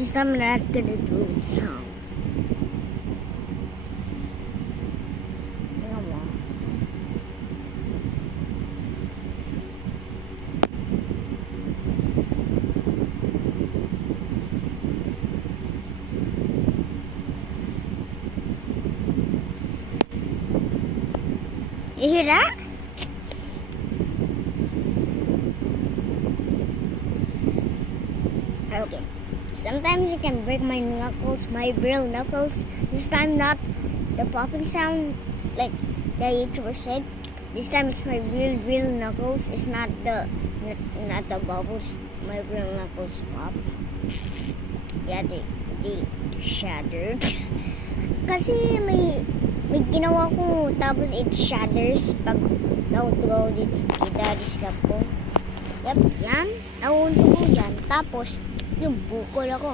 This time I'm not gonna do it song. You hear that? Okay. Sometimes you can break my knuckles, my real knuckles. This time not the popping sound like the YouTuber said. This time it's my real knuckles. It's not the bubbles. My real knuckles pop. Yeah, they shattered. Kasi may ginawa ko tapos it shatters pag na-throw din kita stop ko. Yep, yan. Nauunto ko yan. Tapos yung bukol ako.